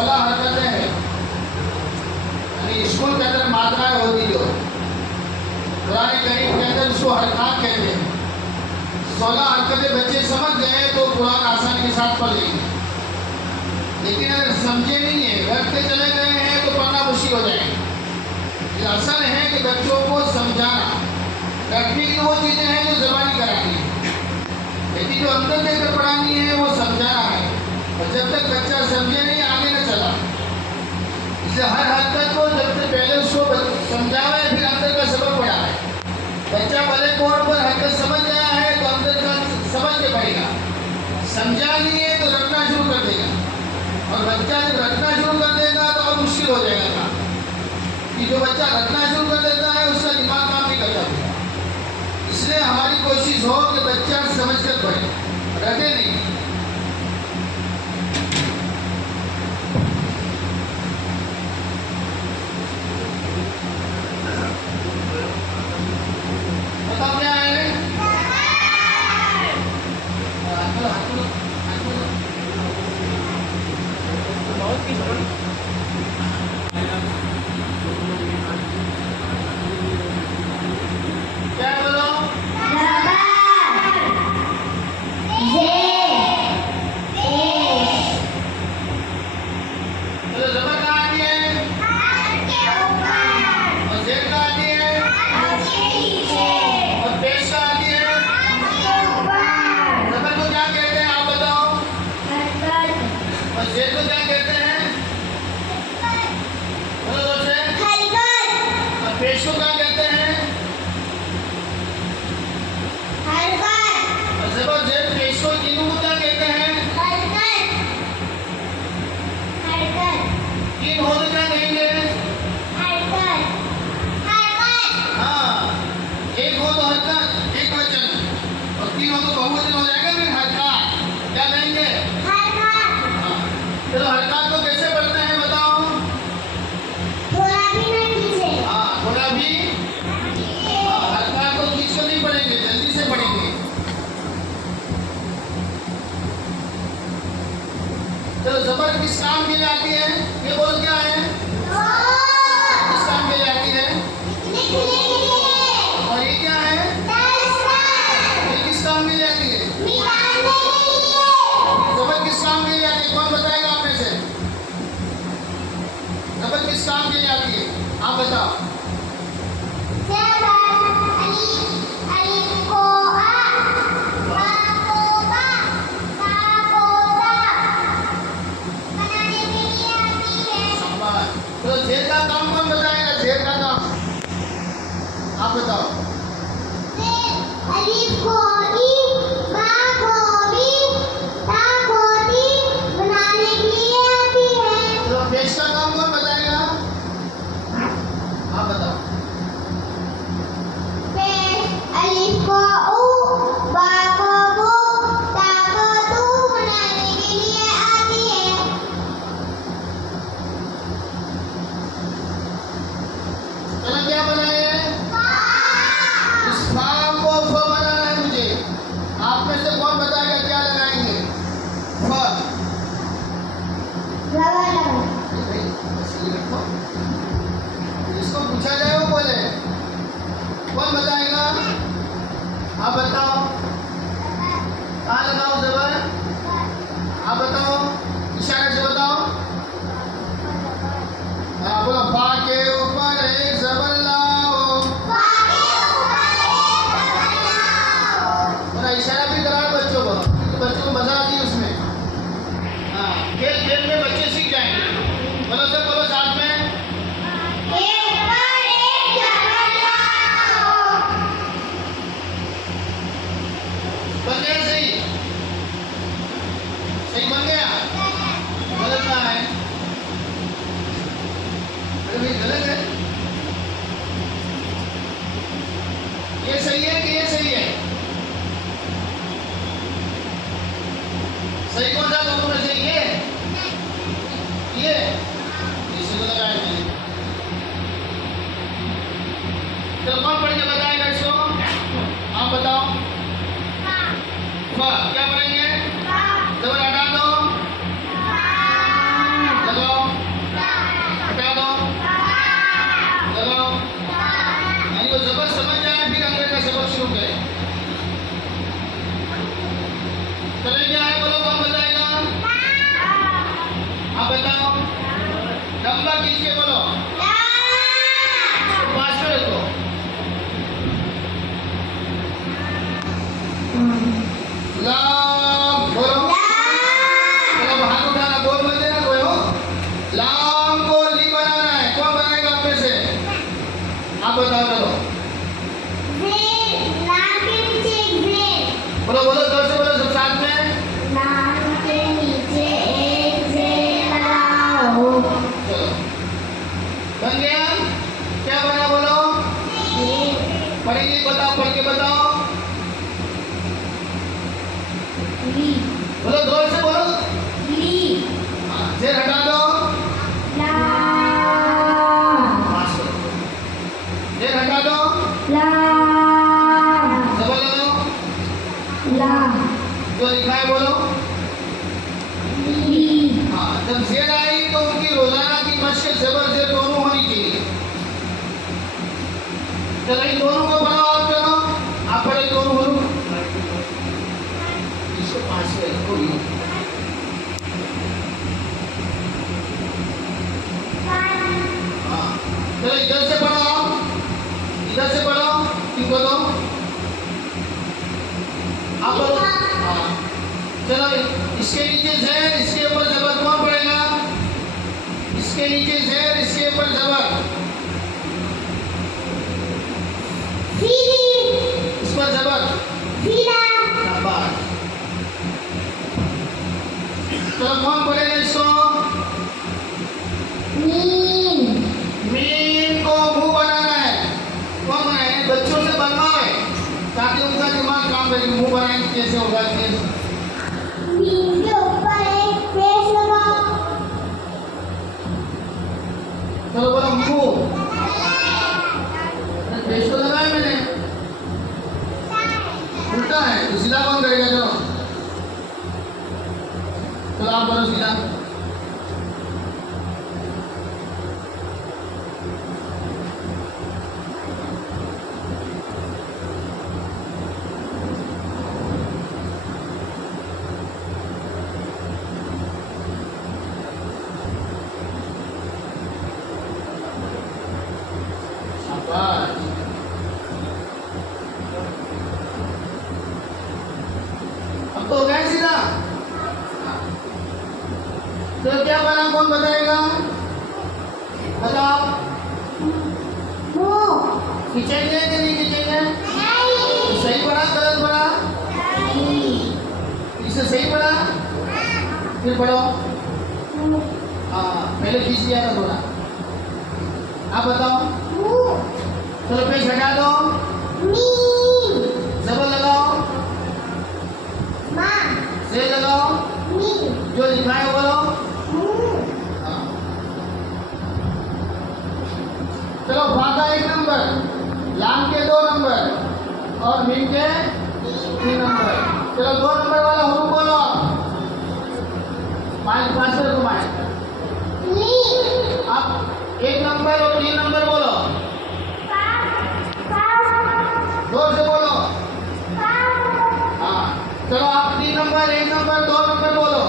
16 हरकतें हैं, यानी स्कूल के अंदर मात्राएं होती जो कुरान करीम के अंदर उसको हरकत कहते हैं। 16 हरकतें बच्चे समझ गए तो कुरान आसानी के साथ पढ़ लेंगे, लेकिन अगर समझे नहीं है, रटते चले गए हैं तो पढ़ना मुश्किल हो जाएगा। असल है कि बच्चों को समझाना, रटने की वो चीज़ें हैं जो ज़बानी करानी है, लेकिन जो अंदर देकर पढ़ानी है वो समझाना है। और जब तक बच्चा समझे नहीं आगे न चला, इसलिए हर हरकत को जब तक पहले उसको समझावे फिर अंदर का सबक पढ़ाए। बच्चा भले बोर्ड पर हरकत समझ गया है तो अंदर का समझ के पड़ेगा, समझा नहीं है तो रटना शुरू कर देगा, और बच्चा जब रटना शुरू कर देगा तो और मुश्किल हो जाएगा काम। कि जो बच्चा रटना शुरू कर देता है उसका दिमाग काम नहीं करता। इसलिए हमारी कोशिश हो कि बच्चा समझ कर पढ़े, रटे नहीं। बताओ क्या है? क्या बोलो? चलो ज़बर कहाँ आती है? और ज़ेड कहाँ आती है? और पेश कहाँ आती है? ज़बर को क्या कहते हैं आप बताओ? और ज़ेड को क्या कहते हैं? बोलो जोर से। और पेश को क्या कहते हैं? और ज़बर ज़ेड पेश को तीनों को क्या कहते हैं? तीन हो तो क्या कहेंगे? हाँ, एक हो तो हरकत, एक वचन, और तीन हो तो बहुवचन हो जाएगा, फिर हरकत। क्या कहेंगे? हाँ, चलो हरकत को कैसे पढ़ते हैं बताओ? हाँ, थोड़ा भी। हाँ, हरकत को खींच कर नहीं पढ़ेंगे, जल्दी से पढ़ेंगे। चलो ज़बर किस काम के लिए आती है? ये बोल क्या है? किस काम के लिए आती है? और ये क्या है? ये किस काम के लिए आती है? ज़बर किस काम के लिए आती है? कौन बताएगा आप में से? ज़बर किस काम के लिए आती है? आप बताओ। तो ज़ेड का काम कौन बताएगा? ज़ेड का काम आप बताओ। तो पेश का काम कौन बताएगा? आप बताओ। चलो क्या बनाए हैं? इस फाम को फ बनाना है मुझे। आप में से कौन बताएगा क्या लगाएंगे? फ। जिसको पूछा जाए वो बोले। कौन बताएगा? आप बताओ। कहाँ लगाओ ज़बर? आप बताओ, इशारे से बताओ। हाँ बोलो, फा के ऊपर एक ज़बर लाओ। थोड़ा इशारा भी कराओ बच्चों को, क्योंकि बच्चों को मजा आती है उसमें। हाँ, खेल खेल में बच्चे सीख जाएंगे। बोलो सब, बोलो साथ में। बन गया सही? सही बन गया? गलत कहाँ है? अरे भाई गलत है। ये सही है कि ये सही है? सही कौन सा दोनों में से? ये इसे तो लगाया मैंने। चलो कौन पढ़ के बताएगा इसको? आप बताओ। क्या पढ़ेंगे? ज़बर हटा दो, लगाओ। लंबा खींच के बोलो। पास करो तो लाम बोलो। चलो हाथ उठाना, बोल मत देना कोई हो। लाम को ली बनाना है, कौन बनाएगा आप में से? आप बताओ चलो। बोलो बोलो जोर से बोलो सब साथ में। नाम के नीचे एक जेल लगाओ। चलो बन गया? क्या बना बोलो? पढ़ेंगे बताओ, पढ़ के बताओ। बोलो जोर से बोलो। जेल हटा दो। पास करो। जेल हटा दो। जबर लगाओ। जो लिखा है बोलो। हाँ, जब जेल आई तो उनकी रोजाना की मशक जबर जेल दोनों होनी चाहिए। चलो इन दोनों को बनाओ, आप चलो आप पढ़े दोनों बोलो। इसको पास करो, इसको भी। हाँ, चलो इधर से पढ़ो, इधर से पढ़ो, इनको दो आप बोलो। हाँ, चलो इसके नीचे ज़ेर, इसके ऊपर ज़बर, कौन पढ़ेगा? इसके नीचे ज़ेर, इसके ऊपर ज़बर, इस पर ज़बर। शाबाश। चलो कौन पढ़ेगा इसको? मीम को मुंह बनाना है, कौन बनाए? बच्चों से बनवाए ताकि उनका दिमाग काम करे। मुंह बनाएंगे कैसे होगा? चलो बोलो मुंह। पेश तो लगाया मैंने, उल्टा है तो सीधा कौन करेगा? चलो चलो आप बोलो सीधा। शाबाश। अब तो हो गया सीधा। तो क्या बना, कौन बताएगा? बताओ। खींचेंगे कि नहीं खींचेंगे? तो सही पढ़ा गलत पढ़ा? इसे सही पढ़ा, फिर पढ़ो। हाँ, पहले खींच लिया था थोड़ा। आप बताओ। चलो पेश हटा दो, जबर लगाओ, जेल लगाओ, जो लिखा है बोलो। हाँ। चलो फाका 1 नंबर, लाम के 2 नंबर और मीम के 3 नंबर। चलो 2 नंबर वाला हुरूफ बोलो। माइक पास करो, माइक। आप 1 नंबर और 3 नंबर बोलो, जोर से बोलो। हाँ, चलो आप 3 नंबर, 1 नंबर, 2 नंबर बोलो।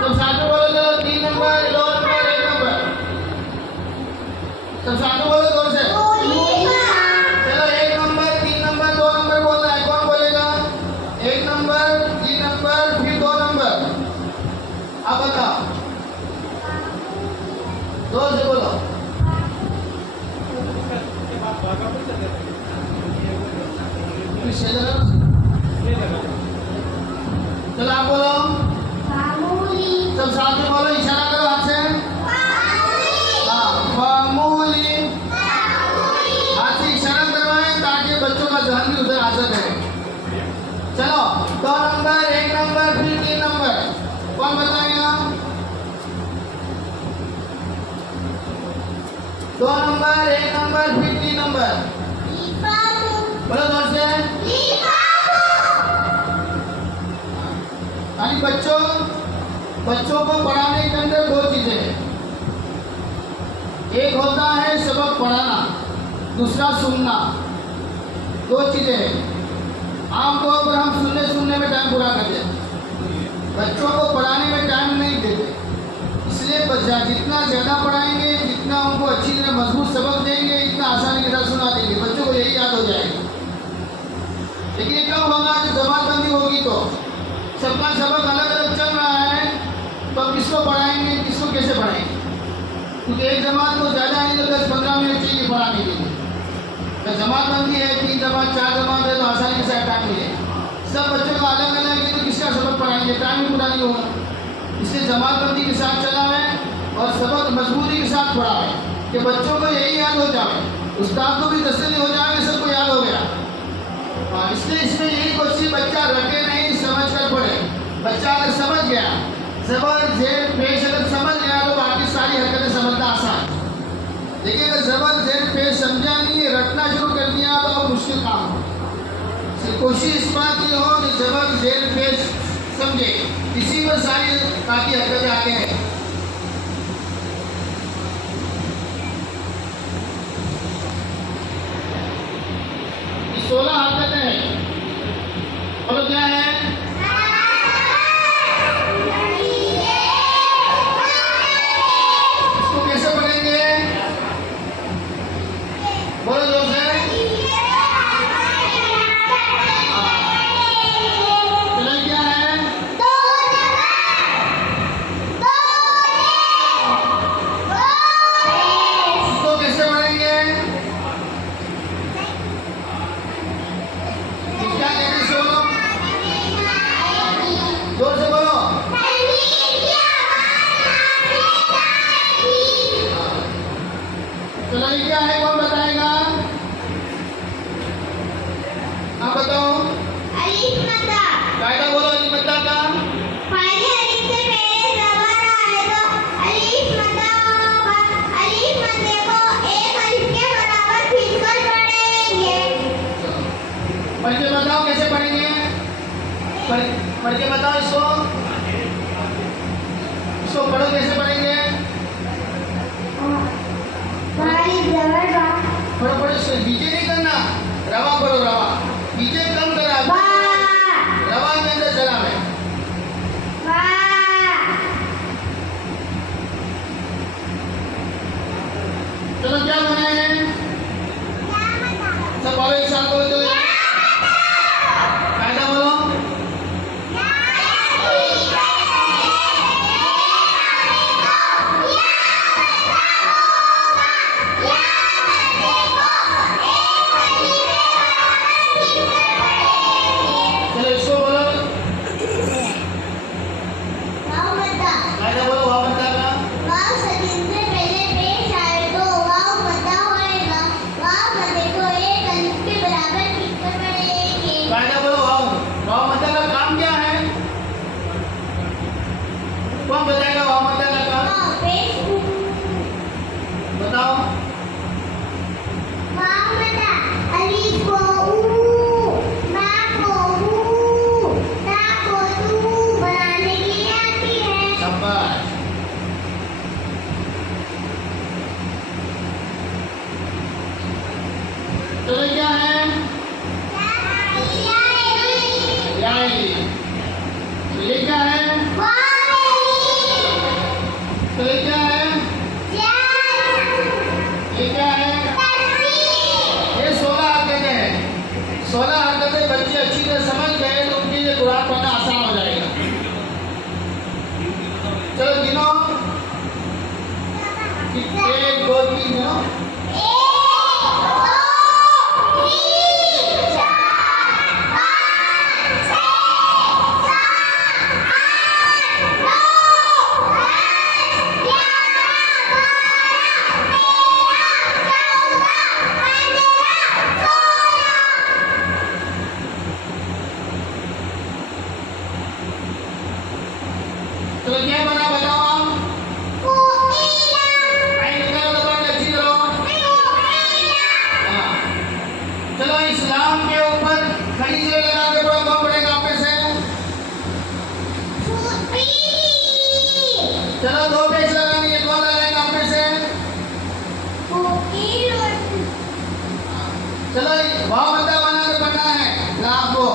सब साथ में बोलो। चलो 3 नंबर, 2 नंबर, 1 नंबर, सब साथ में बोलो जोर से। चलो 1 नंबर, 3 नंबर, 2 नंबर बोलना है, कौन बोलेगा? 1 नंबर, 3 नंबर, फिर 2 नंबर। आप बताओ, जोर से बोलो। चलो आप बोलो, सब साथ में बोलो, इशारा करो हाथ से। हाँ, फामूली। हाथ से इशारा करवाएं ताकि बच्चों का ध्यान भी उधर आ सके। चलो 2 नंबर, 1 नंबर, फिर 3 नंबर, कौन बताएगा? 2 नंबर, 1 नंबर, फिर 3 नंबर, बोलो जोर से। यानी बच्चों को पढ़ाने के अंदर 2 चीजें हैं। एक होता है सबक पढ़ाना, दूसरा सुनना। 2 चीजें हैं। आमतौर पर हम सुनने में टाइम पूरा कर देते हैं। बच्चों को पढ़ाने में टाइम नहीं देते, इसलिए जितना ज़्यादा पढ़ाएंगे, जितना उनको अच्छी तरह मजबूत सबक देंगे, इतना आसानी के साथ सुना देंगे, बच्चों को यही याद हो जाएगा। लेकिन ये कब होगा? जब जमातबंदी होगी तो सबका सबक अलग अलग चल रहा है, तो अब किसको पढ़ाएंगे, किसको कैसे पढ़ाएंगे? क्योंकि एक जमात को ज़्यादा नहीं तो 10-15 मिनट चाहिए पढ़ाने के लिए। तो जमातबंदी है, 3 जमात 4 जमात है, तो आसानी के साथ टाइम मिलेगा। सब बच्चों का अलग अलग है तो किसका सबक पढ़ाएंगे? टाइम भी पूरा नहीं होगा। इसलिए जमातबंदी के साथ चलावे और सबक मजबूती के साथ पढ़ावे कि बच्चों को यही याद हो जाए, उस्ताद को भी तसल्ली हो जाए कि सबको याद हो गया। इसलिए इसमें यही कोशिश, बच्चा रटे नहीं, समझ कर पढ़े। बच्चा अगर समझ गया, ज़बर जेर पेश अगर समझ गया तो बाकी सारी हरकतें समझना आसान। लेकिन अगर ज़बर जेर पेश समझा नहीं, रटना शुरू कर दिया तो अब मुश्किल काम हो। कोशिश इस बात की हो कि ज़बर जेर पेश समझे, इसी पर सारी बाकी हरकतें आगे हैं। 16 हरकतें हैं। बोलो क्या है? इसको कैसे पढ़ेंगे? बोलो जोर से। चलो क्या है? इसको कैसे पढ़ेंगे? क्या कहते हैं? बोलो जोर से बोलो। चलो ये क्या है? कौन बताएगा? आप बताओ। कायदा बोलो अली मद्दा का। पढ़ के बताओ कैसे पढ़ेंगे? पढ़ के बताओ इसको पढ़ो कैसे पढ़ेंगे? पढ़ो पढ़ो, इसको बीजे नहीं करना, रवा पढ़ो, रवा बीजे कम करा, रवा के अंदर चला है। चलो क्या बनाए? सब बोलो एक साथ बोलो। चलो कायदा बोलो। चलो इसको बोलो। कायदा बोलो वाव मद्दा का। कायदा बोलो वाव। वाव मद्दा का काम क्या है? कौन बताएगा वाव मद्दा का काम? बताओ। शाबाश। चलो क्या है? ये क्या है? तो ये क्या है? ये क्या है? ये 16 हरकतें हैं। 16 हरकतें बच्चे अच्छी तरह समझ गए तो उनके लिए कुरान पढ़ना आसान हो जाएगा। चलो गिनो। 1 2 3 गिनो। चलो क्या बना बताओ आप? हाँ। चलो इस्लाम के ऊपर खड़ी जगह लगा के पढ़ो, कौन पढ़ेगा आप में से? चलो 2 पेज लगानी है, कौन लगाएगा आप में से? चलो वाव मद्दा बना के पढ़ना है ना आपको।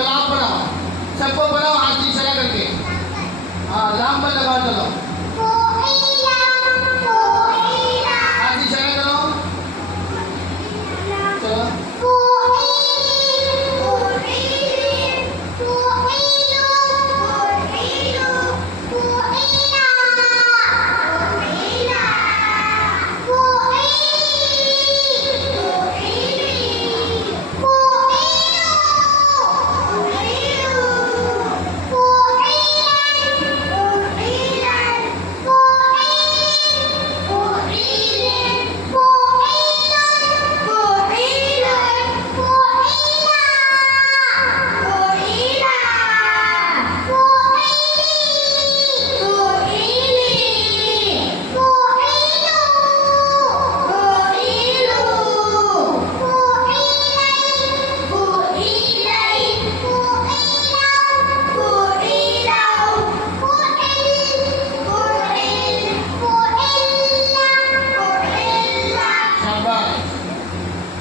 चलो आप पढ़ाओ, सबको पढ़ाओ हाथ की इशारा करके। हाँ लाम पर लगाओ, चलो हाथ की इशारा करो, चलो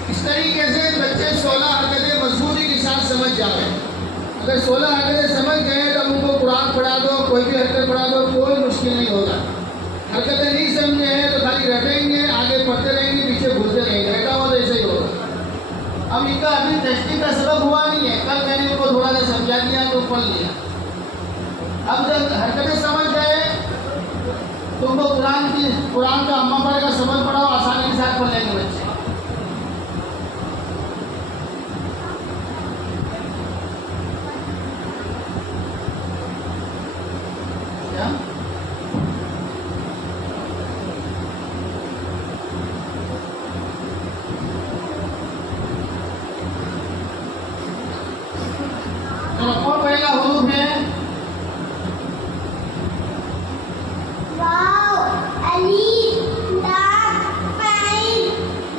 इस तरीके से बच्चे 16 हरकतें मजबूती के साथ समझ जाए। अगर 16 हरकतें समझ गए तो उनको कुरान पढ़ा दो, कोई भी हरकत पढ़ा दो, कोई मुश्किल नहीं होगा। हरकतें नहीं समझे हैं तो खाली रटेंगे, आगे पढ़ते रहेंगे, पीछे भूलते रहेंगे, रटा हुआ तो ऐसे ही होगा। अब इनका अभी टेस्टिंग का सबक हुआ नहीं है, कल मैंने उनको थोड़ा सा समझा दिया तो पढ़ लिया। अब जब हरकतें समझ गए तो उनको कुरान का अम्मा पढ़े का सबक पढ़ाओ, आसानी के साथ पढ़ लेंगे बच्चे। चलो कौन पढ़ेगा हुरूफ में? वाव, अलीफ, लाम, आइन,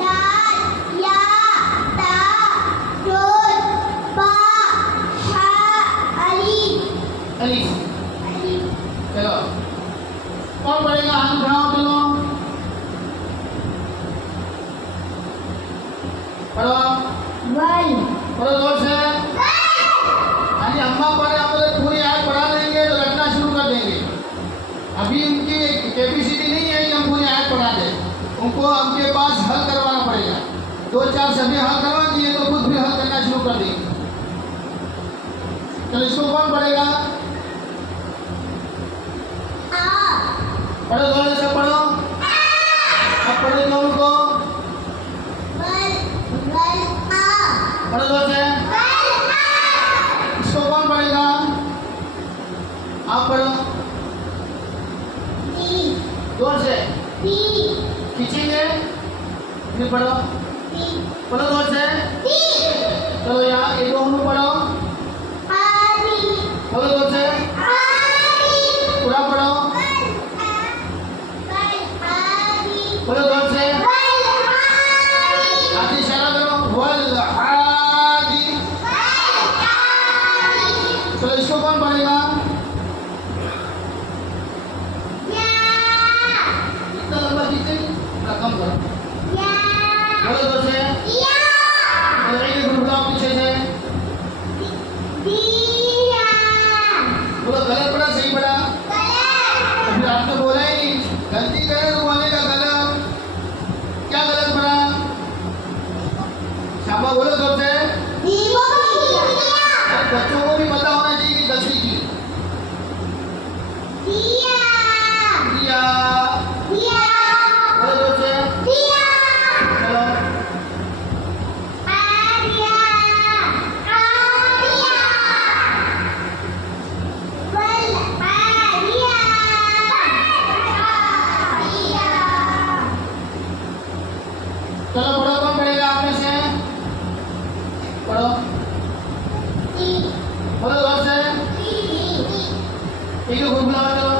दाल, या, ता, दूल, बा, हा, अलीफ। अलीफ। चलो कौन पढ़ेगा? हाथ उठाओ, चलो पढ़ो, पढ़ो जोर से। यानी अम्मा पढ़े, आप पूरी आयत पढ़ा देंगे तो रटना शुरू कर देंगे। अभी उनकी कैपेसिटी नहीं है कि हम पूरी आयत पढ़ा दें, उनको आपके पास हल करवाना पड़ेगा। 2-4 सभी हल करवा दिए तो खुद भी हल करना शुरू कर देंगे। चलो इसको कौन पढ़ेगा? पढ़ो जोर से, सब पढ़ो। अब पढ़ो दोनों को, पढ़ो जोर से। इसको कौन पढ़ेगा? आप पढ़ो जोर से, खींचेंगे फिर पढ़ो, पढ़ो जोर से। चलो यहाँ एक दो पढ़ो, पढ़ो जोर से, पूरा पढ़ो, पढ़ो जोर से। हाथ इशारा करो, वल हादी। चलो इसको कौन पढ़ेगा? इतना लंबा खींचेंगे, थोड़ा कम करो, पढ़ो जोर से। चलो एक ग्रुप लाओ पीछे से, बोलो गलत पढ़ा सही पढ़ा? फिर आप तो बोला ही नहीं, गलती करे तो बोले का गलत, क्या गलत पढ़ा? शाबाश, बोलो जोर से। बच्चों को भी पता होना चाहिए कि गलती की। दिया, बोलो जोर से। चलो चलो पढ़ो, कौन पढ़ेगा आप में से? पढ़ो, बोलो जोर से। एक ग्रुप लाओ, चलो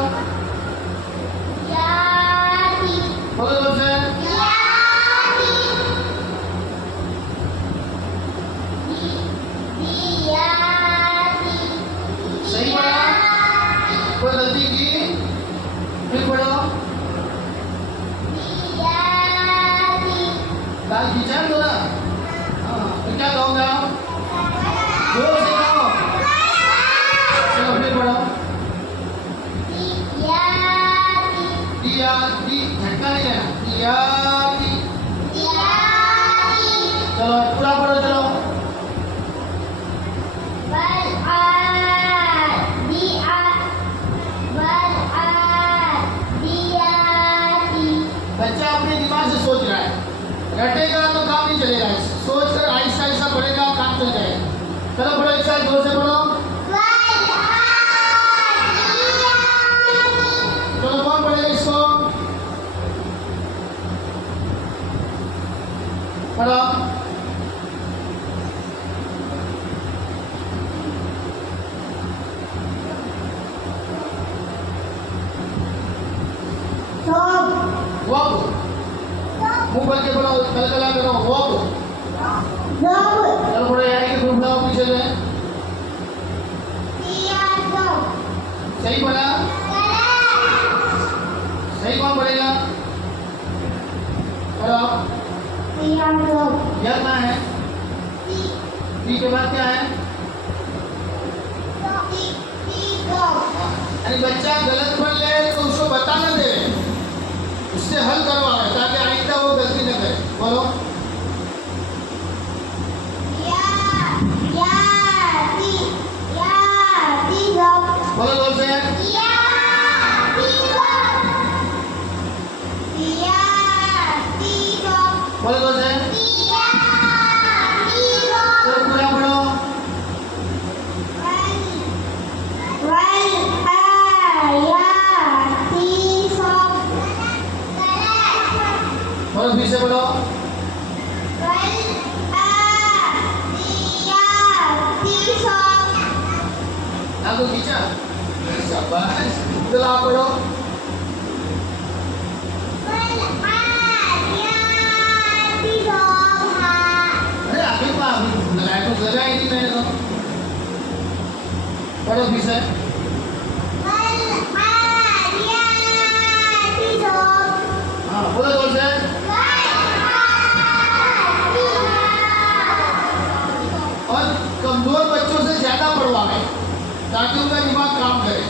बोलो जोर से। सही पढ़ा? कोई गलती की? फिर पढ़ो, दाल खींचा तो ना। हाँ, तो क्या कहोगे आप? जोर से कहो। दियाती। दियाती चलो पूरा पढ़ो चलो। बच्चा अपने दिमाग से सोच रहा है, रटेगा तो काम नहीं चलेगा, सोच कर आहिस्ता आहिस्ता पढ़ेगा, काम चल जाएगा। चलो पढ़ो, एक साथ जोर से पढ़ो। चलो कौन पढ़ेगा इसको? पढ़ो। वॉक, मुंह भर के पढ़ो, कलकला करो, वॉक। चलो पढ़ो, यार के ग्रुप लाओ पीछे से। सही पढ़ा? सही कौन पढ़ेगा? पढ़ो। यह क्या है? पी के बाद क्या है? अरे बच्चा गलत पढ़ ले तो उसको बताना दे, उससे हल करवाए ताकि आइंदा वो गलती न करे। बोलो। बोलो जोर से। बोलो जोर से। चलो पूरा पढ़ो। बोलो फिर से बोलो। आपको खींचा? शाबाश। चलो आप पढ़ो। अरे आगे तो अभी लगाया, कुछ लगा ही नहीं मैंने तो। पढ़ो फिर से। हाँ बोलो जोर से। और कमजोर बच्चों से ज्यादा पढ़वाएं ताकि उनका दिमाग काम करे।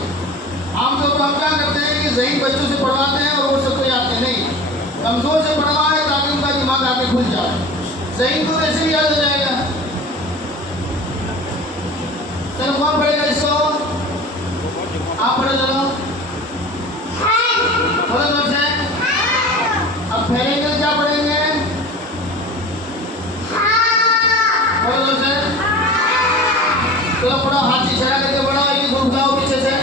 आमतौर पर हम क्या करते हैं कि ज़हीन बच्चों से पढ़वाते हैं और वो सबको याद नहीं, कमजोर से पढ़वाएं ताकि उनका दिमाग आगे खुल जाए। ज़हीन तो वैसे भी याद हो जाएगा। चलो कौन पढ़ेगा इसको? आप पढ़ो चलो। बोलो जोर से। अब फेरेंगे क्या पढ़ेंगे? बोलो जोर से। चलो पढ़ो, हाथ से इशारा करके पढ़ो, एक ग्रुप लाओ पीछे से।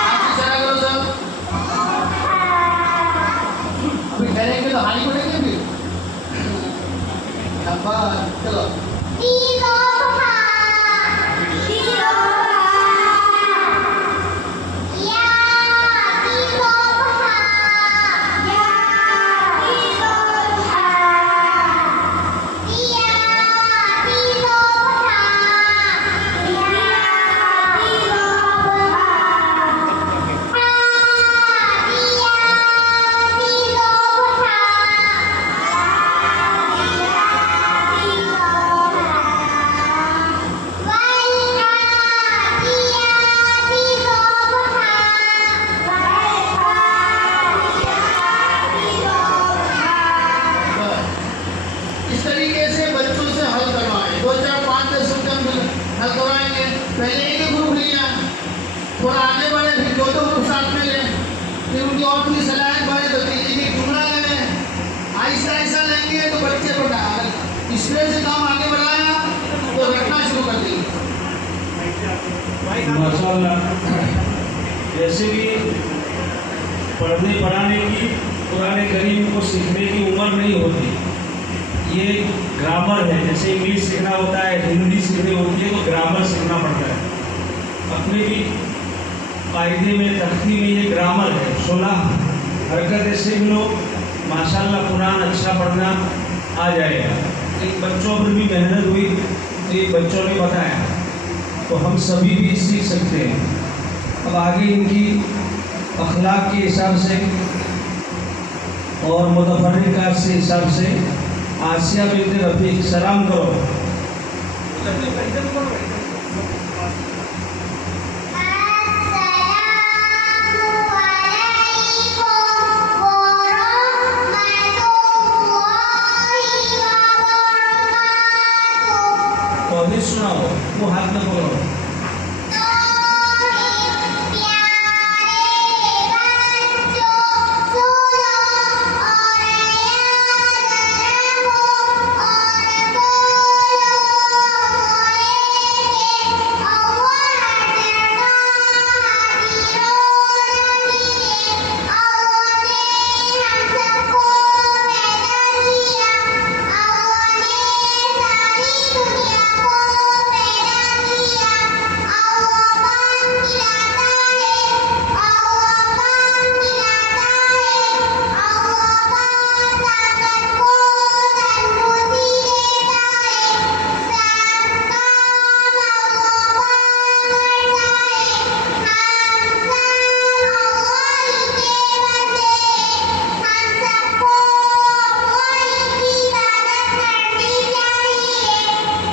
हाथ से इशारा करो सब। अभी ठहरेंगे तो हाली पढ़ेंगे फिर। चलो इस तरीके से बच्चों से हल करवाएं। 2, 4, 5, 10 मिनट हल करवाएंगे। पहले एक ग्रुप लिया, थोड़ा आगे बढ़े, फिर 2 ग्रुप साथ में लें, फिर उनकी और थोड़ी सलाह बढ़े तो तीसरी टुकड़ा ले लें। ऐसा ऐसा लेंगे तो बच्चे पढ़ा, इसमें से काम आगे बढ़ाया तो रटना शुरू कर देंगे। माशाअल्लाह। जैसे कि पढ़ने पढ़ाने की, कुरान करीम को सीखने की उम्र नहीं होती। ये ग्रामर है, जैसे इंग्लिश सीखना होता है, हिंदी सीखनी होती है, तो ग्रामर सीखना पड़ता है। अपने भी कायदे में, तख्ती में ये ग्रामर है। 16 हरकत से भी लोग माशाअल्लाह कुरान अच्छा पढ़ना आ जाएगा। एक बच्चों पर भी मेहनत हुई तो ये बच्चों ने बताया, तो हम सभी भी सीख सकते हैं। अब आगे इनकी अखलाक के हिसाब से और मुतफर्रिकात से हिसाब से आसिया बिन्त रफ़ीक, सलाम करो। सुनाओ, वो हाथ में पकड़ो।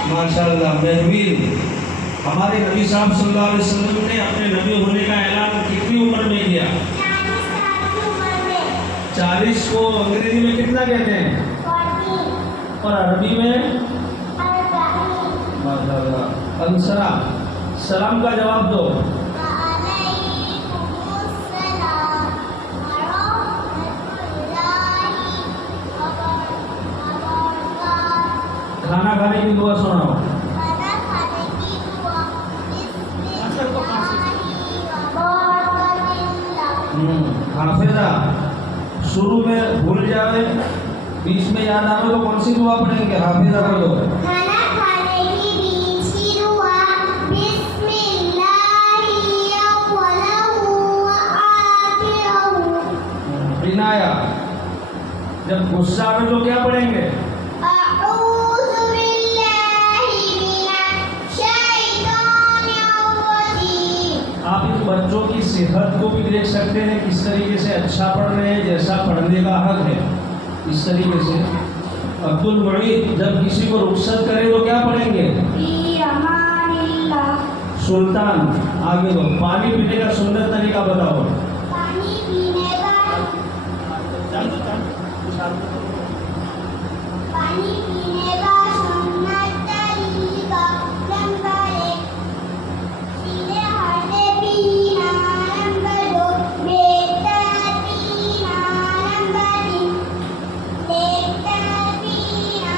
माशाअल्लाह। महवीर, हमारे नबी साहब सल्लल्लाहु अलैहि वसल्लम ने अपने नबी होने का ऐलान कितनी उम्र में किया? 40 को अंग्रेजी में कितना कहते हैं? 40। और अरबी में? माशाअल्लाह। अंसरा, सलाम का जवाब दो। खाना खाने की दुआ सुनाओ। हाफिजा, शुरू में भूल जावे, बीच में याद आवे तो कौन सी दुआ पढ़ेंगे? हाफिजा बोलो। खाना खाने की बीच की दुआ, बिस्मिल्लाहि अव्वलहु व आखिरहु। इनाया, जब गुस्सा आवे तो क्या पढ़ेंगे? अऊज़ु बिल्लाहि मिनश शैतानिर रजीम। आप इन बच्चों की सेहत को भी देख सकते हैं किस तरीके से अच्छा पढ़ रहे हैं, जैसा पढ़ने का हक है इस तरीके से। अब्दुल मुईद, जब किसी को रुखसत करे तो क्या पढ़ेंगे? फी अमानिल्लाह। सुल्तान, आगे दो। पानी पीने का सुंदर तरीका बताओ। पानी पीने का पानी पीने का सुन्नत तरीका। नंबर 1, सीधे हाथ से पीना। नंबर 2, बेहतर पीना। नंबर 3, देखकर पीना।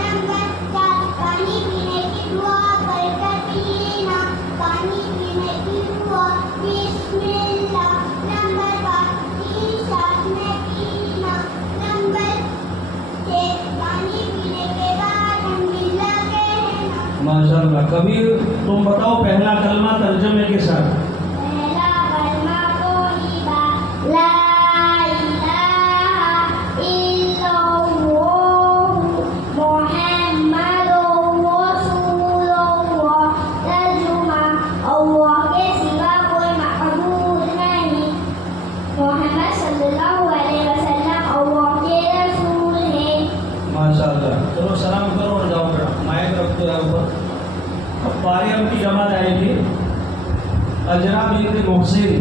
नंबर 4, पानी पीने की दुआ कर पीना। पानी पीने की दुआ बिस्मिल्लाह। नंबर 5, 3 सांस में पीना। नंबर 6, पानी पीने के बाद अल्हम्दुलिल्लाह कहना। माशाअल्लाह। कबीर, तुम बताओ पहला कलमा तर्जुमे के साथ। पहला कलमा तौहीदा, ला इलाहा इल्लल्लाहु मुहम्मदुर रसूलुल्लाह। तर्जुमा, अल्लाह के सिवा कोई माबूद नहीं। मोहम्मद सल्लल्लाहु अलैहि वसल्लम अल्लाह के रसूल हैं। माशाअल्लाह। चलो सलाम करो और जाओ बेटा, माइक रख दो ऊपर। अब पारियम की जमात आएगी। अजरा बिन्त मोहसिन।